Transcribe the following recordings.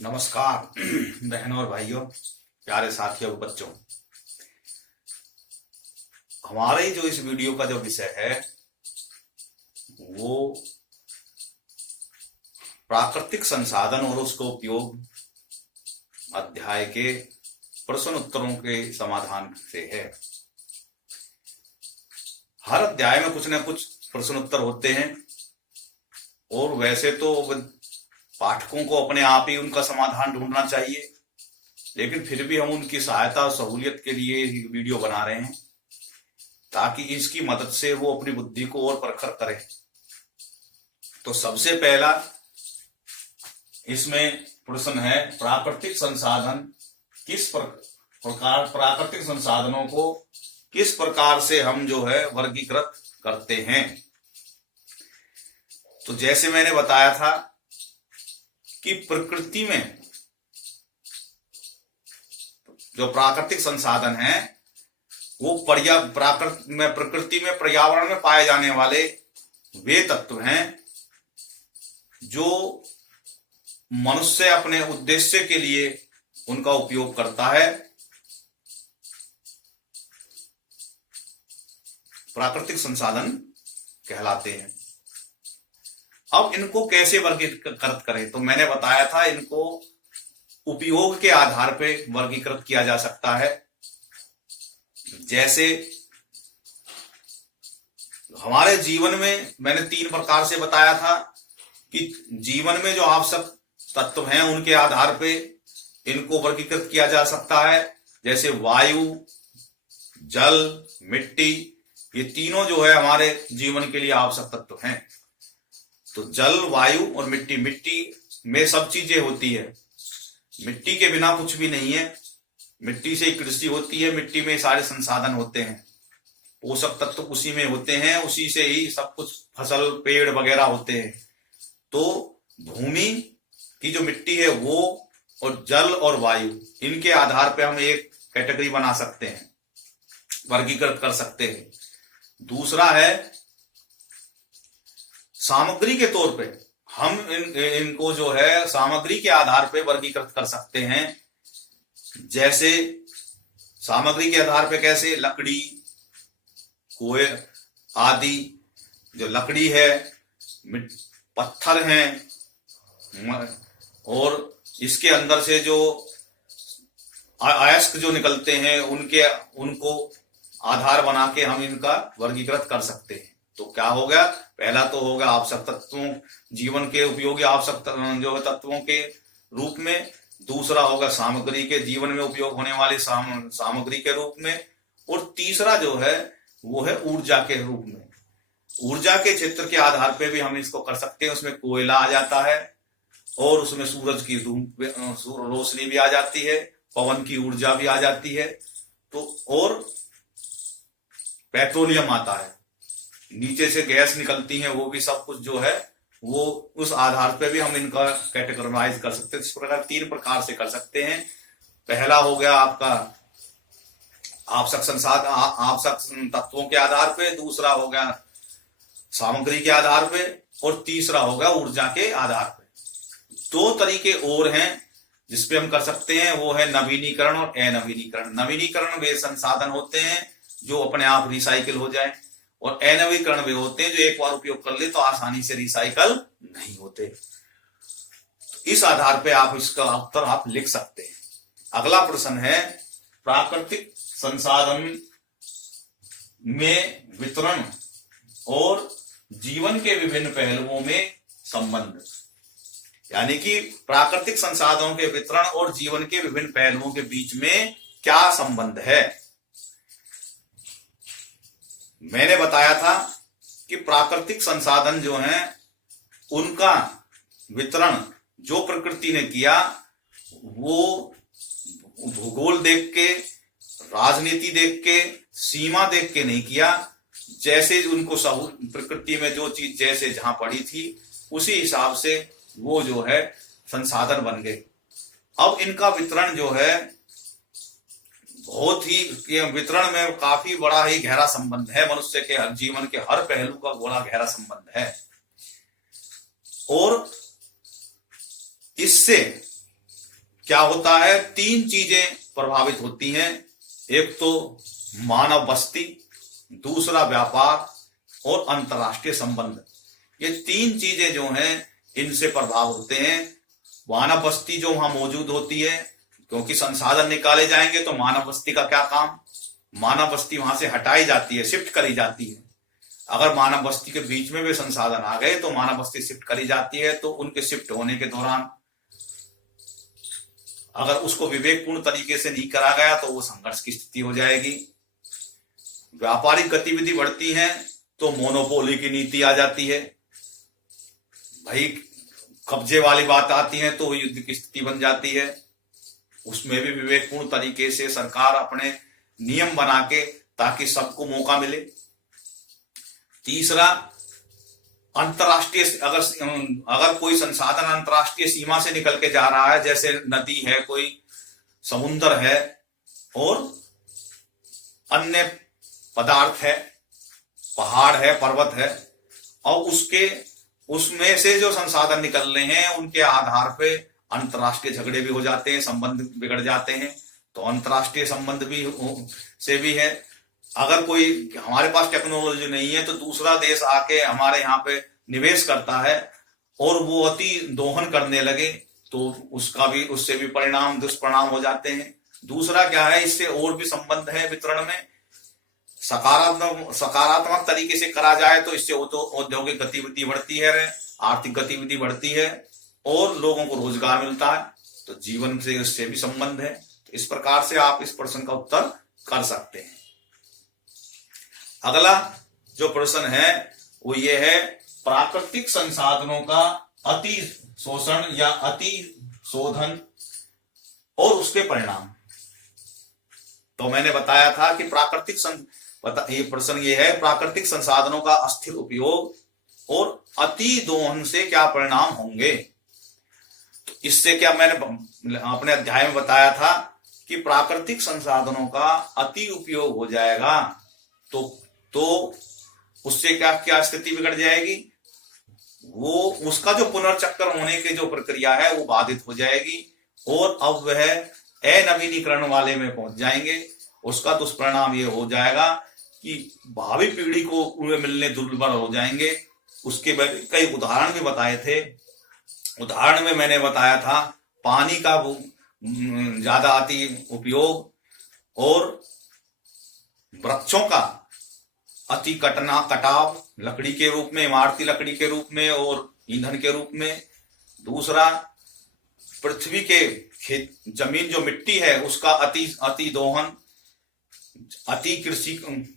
नमस्कार बहनों और भाइयों, प्यारे साथियों, बच्चों। हमारे जो इस वीडियो का जो विषय है वो प्राकृतिक संसाधन और उसका उपयोग अध्याय के प्रश्न उत्तरों के समाधान से है। हर अध्याय में कुछ न कुछ प्रश्न उत्तर होते हैं और वैसे तो पाठकों को अपने आप ही उनका समाधान ढूंढना चाहिए, लेकिन फिर भी हम उनकी सहायता और सहूलियत के लिए वीडियो बना रहे हैं ताकि इसकी मदद से वो अपनी बुद्धि को और प्रखर करें। तो सबसे पहला इसमें प्रश्न है, प्राकृतिक संसाधन किस प्रकार प्राकृतिक संसाधनों को किस प्रकार से हम जो है वर्गीकृत करते हैं। तो जैसे मैंने बताया था कि प्रकृति में जो प्राकृतिक संसाधन है वो प्रकृति में पर्यावरण में पाए जाने वाले वे तत्व हैं जो मनुष्य अपने उद्देश्य के लिए उनका उपयोग करता है। प्राकृतिक संसाधन कहलाते हैं। अब इनको कैसे वर्गीकृत करें, तो मैंने बताया था इनको उपयोग के आधार पर वर्गीकृत किया जा सकता है। जैसे हमारे जीवन में मैंने 3 प्रकार से बताया था कि जीवन में जो आवश्यक तत्व हैं उनके आधार पे इनको वर्गीकृत किया जा सकता है। जैसे वायु, जल, मिट्टी, ये तीनों जो है हमारे जीवन के लिए आवश्यक तत्व हैं। तो जल, वायु और मिट्टी, मिट्टी में सब चीजें होती है। मिट्टी के बिना कुछ भी नहीं है। मिट्टी से ही कृषि होती है, मिट्टी में सारे संसाधन होते हैं, पोषक तत्व उसी में होते हैं, उसी से ही सब कुछ फसल, पेड़ वगैरह होते हैं। तो भूमि की जो मिट्टी है वो और जल और वायु, इनके आधार पर हम एक कैटेगरी बना सकते हैं, वर्गीकृत कर सकते हैं। दूसरा है सामग्री के तौर पे हम इनको जो है सामग्री के आधार पे वर्गीकृत कर सकते हैं। जैसे सामग्री के आधार पे कैसे, लकड़ी, कोय आदि, जो लकड़ी है, पत्थर हैं, और इसके अंदर से जो अयस्क जो निकलते हैं उनको आधार बना के हम इनका वर्गीकृत कर सकते हैं। तो क्या हो गया, पहला तो होगा आवश्यक तत्वों, जीवन के उपयोगी आवश्यक जो तत्वों के रूप में। दूसरा होगा सामग्री के, जीवन में उपयोग होने वाली सामग्री के रूप में। और तीसरा जो है वो है ऊर्जा के रूप में। ऊर्जा के क्षेत्र के आधार पे भी हम इसको कर सकते हैं। उसमें कोयला आ जाता है और उसमें सूरज की रोशनी भी आ जाती है, पवन की ऊर्जा भी आ जाती है, तो और पेट्रोलियम आता है, नीचे से गैस निकलती है, वो भी सब कुछ जो है वो उस आधार पे भी हम इनका कैटेगराइज कर सकते हैं। इस प्रकार 3 प्रकार से कर सकते हैं। पहला हो गया आपका आवश्यक संसाधन, आवश्यक तत्वों के आधार पे। दूसरा हो गया सामग्री के आधार पे और तीसरा हो गया ऊर्जा के आधार पे। 2 तरीके और हैं जिसपे हम कर सकते हैं, वो है नवीनीकरण और अनवीनीकरण। नवीनीकरण वे संसाधन होते हैं जो अपने आप रिसाइकिल हो जाए, और अनवीनीकरण वे होते हैं जो एक बार उपयोग कर ले तो आसानी से रिसाइकल नहीं होते। इस आधार पे आप इसका उत्तर आप लिख सकते हैं। अगला प्रश्न है, प्राकृतिक संसाधन में वितरण और जीवन के विभिन्न पहलुओं में संबंध। यानी कि प्राकृतिक संसाधनों के वितरण और जीवन के विभिन्न पहलुओं के बीच में क्या संबंध है। मैंने बताया था कि प्राकृतिक संसाधन जो हैं उनका वितरण जो प्रकृति ने किया वो भूगोल देख के, राजनीति देख के, सीमा देख के नहीं किया। जैसे उनको प्रकृति में जो चीज जैसे जहां पड़ी थी उसी हिसाब से वो जो है संसाधन बन गए। अब इनका वितरण जो है बहुत ही, वितरण में काफी बड़ा ही गहरा संबंध है, मनुष्य के जीवन के हर पहलू का बड़ा गहरा संबंध है। और इससे क्या होता है, तीन चीजें प्रभावित होती हैं। एक तो मानव बस्ती, दूसरा व्यापार और अंतरराष्ट्रीय संबंध। ये तीन चीजें जो हैं इनसे प्रभाव होते हैं। मानव बस्ती जो वहां मौजूद होती है, क्योंकि संसाधन निकाले जाएंगे तो मानव बस्ती का क्या काम, मानव बस्ती वहां से हटाई जाती है, शिफ्ट करी जाती है। अगर मानव बस्ती के बीच में भी संसाधन आ गए तो मानव बस्ती शिफ्ट करी जाती है। तो उनके शिफ्ट होने के दौरान अगर उसको विवेकपूर्ण तरीके से नहीं करा गया तो वो संघर्ष की स्थिति हो जाएगी। व्यापारिक गतिविधि बढ़ती है तो मोनोपोली की नीति आ जाती है, भाई कब्जे वाली बात आती है तो युद्ध की स्थिति बन जाती है। उसमें भी विवेकपूर्ण तरीके से सरकार अपने नियम बना के ताकि सबको मौका मिले। तीसरा, अंतरराष्ट्रीय अगर कोई संसाधन अंतरराष्ट्रीय सीमा से निकल के जा रहा है, जैसे नदी है, कोई समुद्र है और अन्य पदार्थ है, पहाड़ है, पर्वत है, और उसमें से जो संसाधन निकल रहे हैं उनके आधार पे अंतरराष्ट्रीय झगड़े भी हो जाते हैं, संबंध बिगड़ जाते हैं। तो अंतरराष्ट्रीय संबंध भी से भी है। अगर कोई हमारे पास टेक्नोलॉजी नहीं है तो दूसरा देश आके हमारे यहाँ पे निवेश करता है और वो अति दोहन करने लगे तो उससे भी दुष्परिणाम हो जाते हैं। दूसरा क्या है, इससे और भी संबंध है वितरण में। सकारात्मक तरीके से करा जाए तो इससे औद्योगिक गतिविधि बढ़ती है, आर्थिक गतिविधि बढ़ती है और लोगों को रोजगार मिलता है, तो जीवन से उससे भी संबंध है। तो इस प्रकार से आप इस प्रश्न का उत्तर कर सकते हैं। अगला जो प्रश्न है वो ये है, प्राकृतिक संसाधनों का अति शोषण या अति शोधन और उसके परिणाम। तो मैंने बताया था कि ये प्रश्न ये है, प्राकृतिक संसाधनों का अस्थिर उपयोग और अति दोहन से क्या परिणाम होंगे। तो इससे क्या मैंने अपने अध्याय में बताया था कि प्राकृतिक संसाधनों का अति उपयोग हो जाएगा तो उससे क्या क्या स्थिति बिगड़ जाएगी, वो उसका जो पुनर्चक्र होने की जो प्रक्रिया है वो बाधित हो जाएगी और अब वह अनवीनीकरण वाले में पहुंच जाएंगे। उसका दुष्परिणाम ये हो जाएगा कि भावी पीढ़ी को उन्हें मिलने दुर्लभ हो जाएंगे। उसके कई उदाहरण भी बताए थे। उदाहरण में मैंने बताया था पानी का ज्यादा अति उपयोग और वृक्षों का अति कटाव लकड़ी के रूप में, इमारती लकड़ी के रूप में और ईंधन के रूप में। दूसरा, पृथ्वी के जमीन जो मिट्टी है उसका अति दोहन, अति कृषि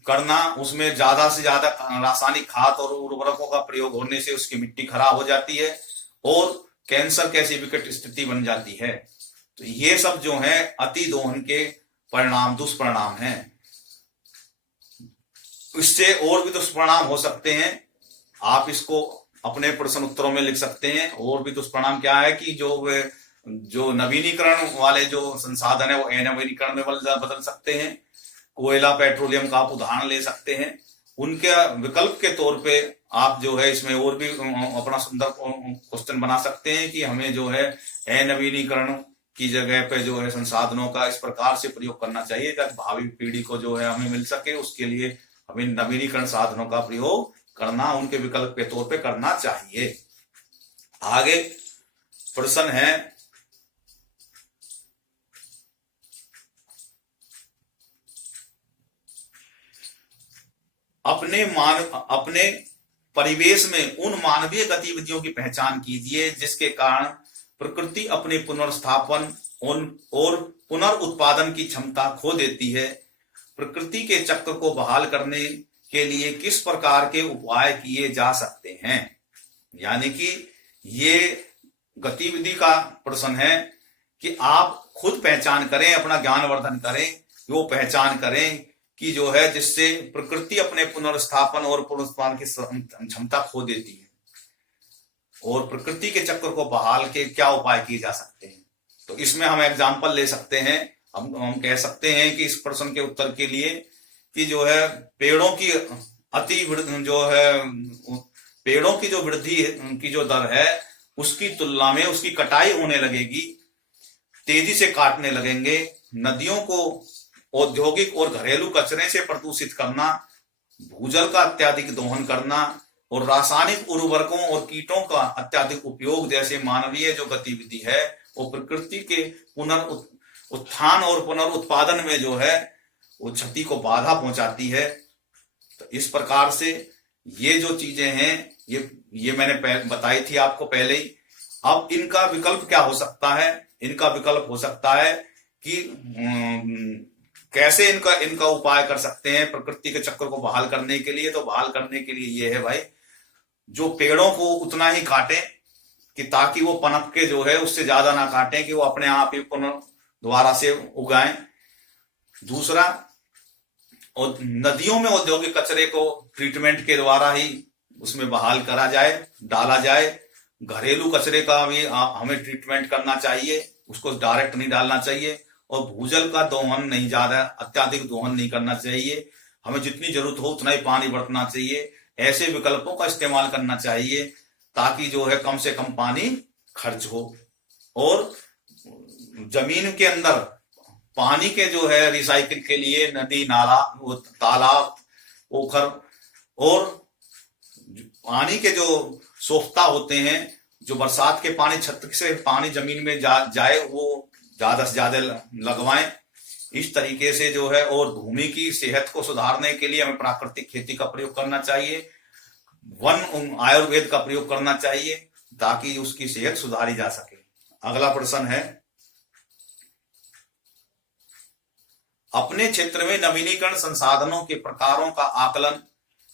करना, उसमें ज्यादा से ज्यादा रासायनिक खाद और उर्वरकों का प्रयोग होने से उसकी मिट्टी खराब हो जाती है और कैंसर कैसी विकट स्थिति बन जाती है। तो ये सब जो है अति दोहन के दुष्परिणाम हैं। इससे और भी दुष्परिणाम हो सकते हैं, आप इसको अपने प्रश्न उत्तरों में लिख सकते हैं। और भी दुष्परिणाम क्या है कि जो नवीनीकरण वाले जो संसाधन है वो अनवीनीकरण में बदल सकते हैं। कोयला, पेट्रोलियम का आप उदाहरण ले सकते हैं। उनके विकल्प के तौर पे आप जो है इसमें और भी अपना सुंदर क्वेश्चन बना सकते हैं कि हमें जो है अनवीनीकरण की जगह पे जो है संसाधनों का इस प्रकार से प्रयोग करना चाहिए ताकि भावी पीढ़ी को जो है हमें मिल सके। उसके लिए हमें नवीनीकरण साधनों का प्रयोग करना, उनके विकल्प के तौर पे करना चाहिए। आगे प्रश्न है, अपने परिवेश में उन मानवीय गतिविधियों की पहचान कीजिए जिसके कारण प्रकृति अपने पुनर्स्थापन और पुनर्उत्पादन की क्षमता खो देती है। प्रकृति के चक्र को बहाल करने के लिए किस प्रकार के उपाय किए जा सकते हैं। यानी कि ये गतिविधि का प्रश्न है कि आप खुद पहचान करें, अपना ज्ञानवर्धन करें, वो पहचान करें कि जो है जिससे प्रकृति अपने पुनर्स्थापन और पुनरुत्थान की क्षमता खो देती है और प्रकृति के चक्र को बहाल के क्या उपाय किए जा सकते हैं। तो इसमें हम एग्जाम्पल ले सकते हैं। हम कह सकते हैं कि इस प्रश्न के उत्तर के लिए कि जो है पेड़ों की जो वृद्धि की जो दर है उसकी तुलना में उसकी कटाई होने लगेगी तेजी से काटने लगेंगे। नदियों को औद्योगिक और घरेलू कचरे से प्रदूषित करना, भूजल का अत्यधिक दोहन करना और रासायनिक उर्वरकों और कीटों का अत्यधिक उपयोग जैसे मानवीय जो गतिविधि है वो प्रकृति के पुनरुत्थान और पुनरुत्पादन में जो है वो क्षति को बाधा पहुंचाती है। तो इस प्रकार से ये जो चीजें हैं ये मैंने बताई थी आपको पहले ही। अब इनका विकल्प क्या हो सकता है? इनका विकल्प हो सकता है कि कैसे इनका उपाय कर सकते हैं प्रकृति के चक्र को बहाल करने के लिए। तो बहाल करने के लिए ये है भाई, जो पेड़ों को उतना ही काटें कि ताकि वो पनप के जो है उससे ज्यादा ना काटें कि वो अपने आप ही दोबारा से उगाएं। दूसरा, और नदियों में औद्योगिक कचरे को ट्रीटमेंट के द्वारा ही उसमें बहाल करा जाए, डाला जाए। घरेलू कचरे का भी हमें ट्रीटमेंट करना चाहिए, उसको डायरेक्ट नहीं डालना चाहिए। और भूजल का दोहन नहीं, ज्यादा अत्यधिक दोहन नहीं करना चाहिए। हमें जितनी जरूरत हो उतना ही पानी बरतना चाहिए। ऐसे विकल्पों का इस्तेमाल करना चाहिए ताकि जो है कम से कम पानी खर्च हो। और जमीन के अंदर पानी के जो है रिसाइकिल के लिए नदी, नाला, तालाब, पोखर और पानी के जो सोख्ता होते हैं, जो बरसात के पानी छत से पानी जमीन में जाए वो ज्यादा से ज्यादा लगवाएं। इस तरीके से जो है, और भूमि की सेहत को सुधारने के लिए हमें प्राकृतिक खेती का प्रयोग करना चाहिए, वन आयुर्वेद का प्रयोग करना चाहिए ताकि उसकी सेहत सुधारी जा सके। अगला प्रश्न है, अपने क्षेत्र में नवीनीकरण संसाधनों के प्रकारों का आकलन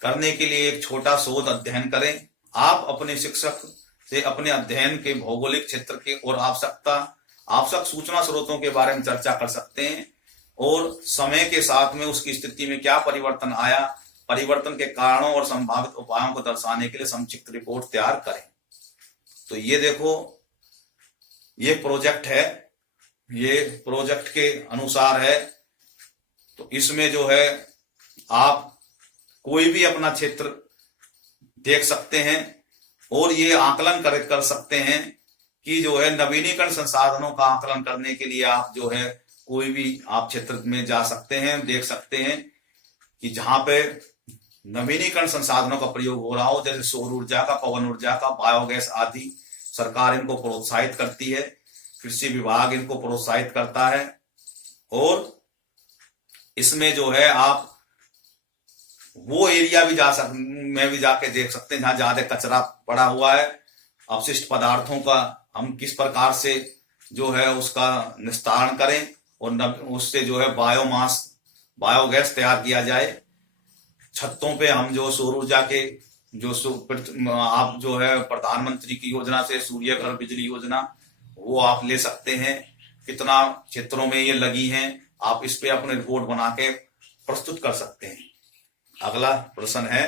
करने के लिए एक छोटा शोध अध्ययन करें। आप अपने शिक्षक से अपने अध्ययन के भौगोलिक क्षेत्र के और आवश्यक सूचना स्रोतों के बारे में चर्चा कर सकते हैं और समय के साथ में उसकी स्थिति में क्या परिवर्तन आया, परिवर्तन के कारणों और संभावित उपायों को दर्शाने के लिए संक्षिप्त रिपोर्ट तैयार करें। तो ये देखो, ये प्रोजेक्ट है, ये प्रोजेक्ट के अनुसार है। तो इसमें जो है आप कोई भी अपना क्षेत्र देख सकते हैं और ये आकलन कर सकते हैं कि जो है नवीनीकरण संसाधनों का आकलन करने के लिए आप जो है कोई भी आप क्षेत्र में जा सकते हैं, देख सकते हैं कि जहां पे नवीनीकरण संसाधनों का प्रयोग हो रहा हो, जैसे सौर ऊर्जा का, पवन ऊर्जा का, बायोगैस आदि। सरकार इनको प्रोत्साहित करती है, कृषि विभाग इनको प्रोत्साहित करता है। और इसमें जो है आप वो एरिया भी में भी जाके देख सकते हैं जहां ज्यादा कचरा पड़ा हुआ है। अपशिष्ट पदार्थों का हम किस प्रकार से जो है उसका निस्तारण करें और उससे जो है बायोगैस तैयार किया जाए। छतों पे हम जो सौर ऊर्जा के जो आप जो है प्रधानमंत्री की योजना से सूर्य घर बिजली योजना वो आप ले सकते हैं। कितना क्षेत्रों में ये लगी हैं, आप इस पे अपने रिपोर्ट बना के प्रस्तुत कर सकते हैं। अगला प्रश्न है,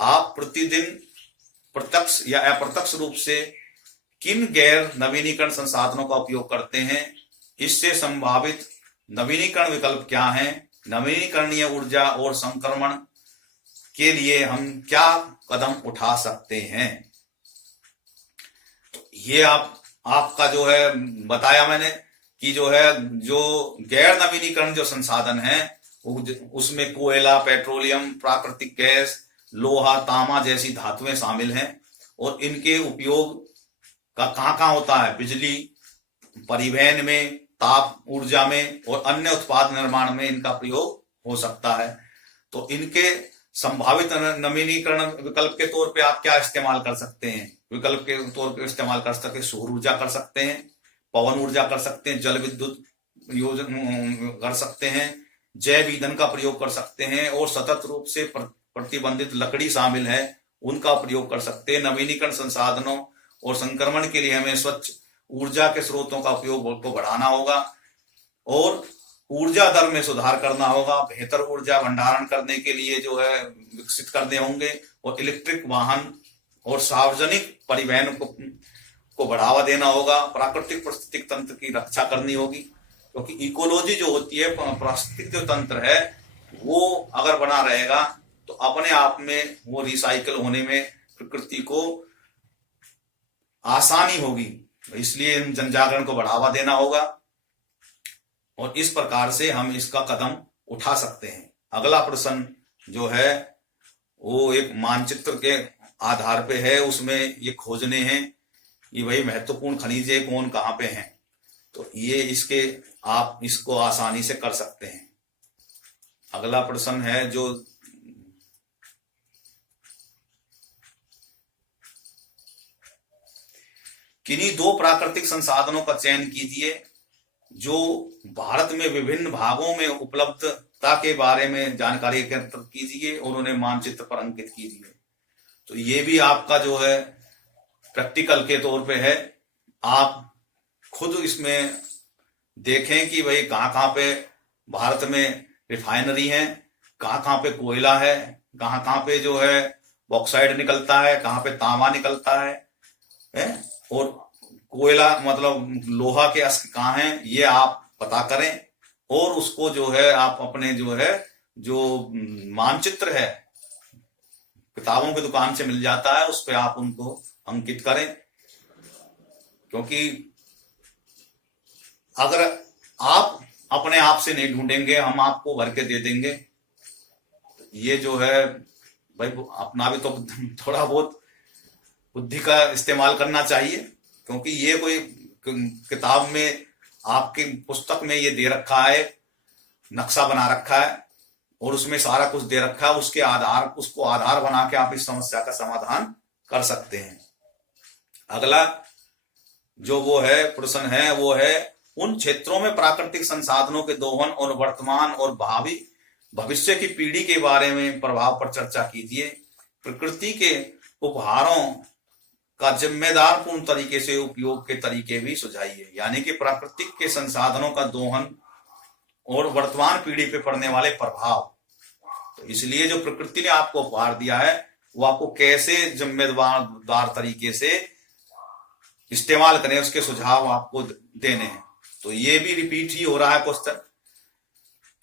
आप प्रतिदिन प्रत्यक्ष या अप्रत्यक्ष रूप से किन गैर नवीनीकरण संसाधनों का उपयोग करते हैं? इससे संभावित नवीनीकरण विकल्प क्या हैं? नवीनीकरणीय ऊर्जा और संक्रमण के लिए हम क्या कदम उठा सकते हैं? तो ये आपका जो है बताया मैंने कि जो है जो गैर नवीनीकरण जो संसाधन है उसमें कोयला, पेट्रोलियम, प्राकृतिक गैस, लोहा, तांबा जैसी धातुएं शामिल हैं। और इनके उपयोग का कहाँ होता है? बिजली, परिवहन में, ताप ऊर्जा में और अन्य उत्पाद निर्माण में इनका प्रयोग हो सकता है। तो इनके संभावित नवीनीकरण विकल्प के तौर पे आप क्या इस्तेमाल कर सकते हैं? विकल्प के तौर पे इस्तेमाल कर सकते हैं, सौर ऊर्जा कर सकते हैं, पवन ऊर्जा कर सकते हैं, जल विद्युत योजना कर सकते हैं, जैव ईंधन का प्रयोग कर सकते हैं और सतत रूप से प्रतिबंधित लकड़ी शामिल है उनका प्रयोग कर सकते हैं। नवीनीकरण संसाधनों और संक्रमण के लिए हमें स्वच्छ ऊर्जा के स्रोतों का उपयोग को बढ़ाना होगा और ऊर्जा दर में सुधार करना होगा। बेहतर ऊर्जा भंडारण करने के लिए जो है विकसित करने होंगे और इलेक्ट्रिक वाहन और सार्वजनिक परिवहन को बढ़ावा देना होगा। प्राकृतिक पारिस्थितिक तंत्र की रक्षा करनी होगी, क्योंकि इकोलॉजी जो होती है, पारिस्थितिक जो तंत्र है वो अगर बना रहेगा तो अपने आप में वो रिसाइकल होने में प्रकृति को आसानी होगी। इसलिए इन जन जागरण को बढ़ावा देना होगा और इस प्रकार से हम इसका कदम उठा सकते हैं। अगला प्रश्न जो है वो एक मानचित्र के आधार पे है, उसमें ये खोजने हैं कि भाई महत्वपूर्ण खनिजे कौन कहाँ पे हैं। तो ये इसके आप इसको आसानी से कर सकते हैं। अगला प्रश्न है जो किन्हीं दो प्राकृतिक संसाधनों का चयन कीजिए जो भारत में विभिन्न भागों में उपलब्धता के बारे में जानकारी एकत्रित कीजिए और उन्हें मानचित्र पर अंकित कीजिए। तो ये भी आपका जो है प्रैक्टिकल के तौर पे है। आप खुद इसमें देखें कि भाई कहाँ कहाँ पे भारत में रिफाइनरी है, कहाँ कहाँ पे कोयला है, कहाँ कहाँ पे जो है बॉक्साइड निकलता है, कहाँ पे तांबा निकलता है और कोयला मतलब लोहा के अस्क कहाँ हैं, ये आप पता करें और उसको जो है आप अपने जो है जो मानचित्र है किताबों की दुकान से मिल जाता है, उस पर आप उनको अंकित करें। क्योंकि अगर आप अपने आप से नहीं ढूंढेंगे, हम आपको भर के दे देंगे। ये जो है भाई अपना भी तो थोड़ा बहुत बुद्धि का इस्तेमाल करना चाहिए, क्योंकि ये कोई किताब में आपकी पुस्तक में ये दे रखा है, नक्शा बना रखा है और उसमें सारा कुछ दे रखा है, उसको आधार बना के आप इस समस्या का समाधान कर सकते हैं। अगला जो वो है प्रश्न है वो है उन क्षेत्रों में प्राकृतिक संसाधनों के दोहन और वर्तमान और भविष्य की पीढ़ी के बारे में प्रभाव पर चर्चा कीजिए। प्रकृति के उपहारों का जिम्मेदार पूर्ण तरीके से उपयोग के तरीके भी सुझाइए। यानी कि प्राकृतिक के संसाधनों का दोहन और वर्तमान पीढ़ी पे पड़ने वाले प्रभाव। तो इसलिए जो प्रकृति ने आपको उपहार दिया है वो आपको कैसे जिम्मेदार तरीके से इस्तेमाल करें, उसके सुझाव आपको देने हैं। तो ये भी रिपीट ही हो रहा है क्वेश्चन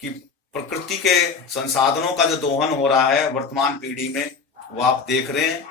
कि प्रकृति के संसाधनों का जो दोहन हो रहा है वर्तमान पीढ़ी में, वो आप देख रहे हैं